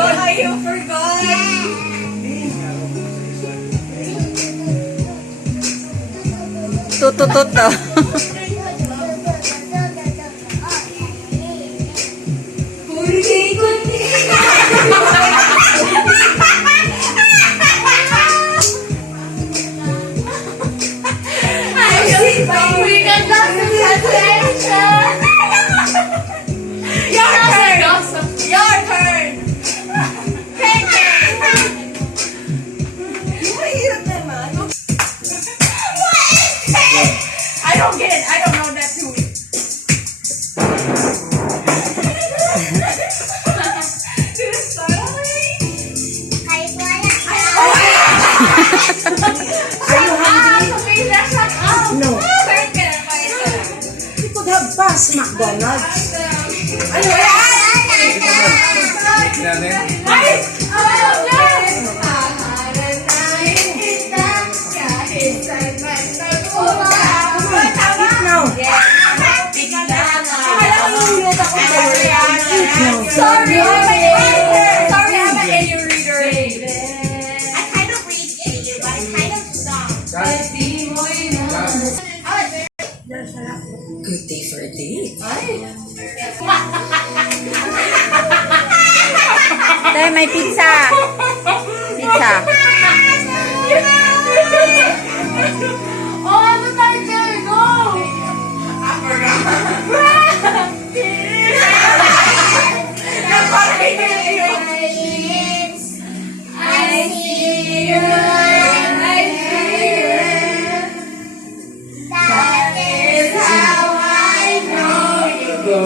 Baka you forgot. Tututut daw. I don't get it. I don't know that too. Did it start already? Kahit wala. Are you hungry? No. Turn ka na pa ito. You could have passed McDonald's. Ano yan? Ay! Oh, yes! Aharanahin kita kahit saan man nagpunta. Tama? Now. Sorry, I'm an AU reader. I kind of read AU, but I kind of stop. Good day for a date. Tay, may pizza. Pizza. Oh, ano tayo dyan? Go! I forgot. I see you and I feel. That is how I know you go.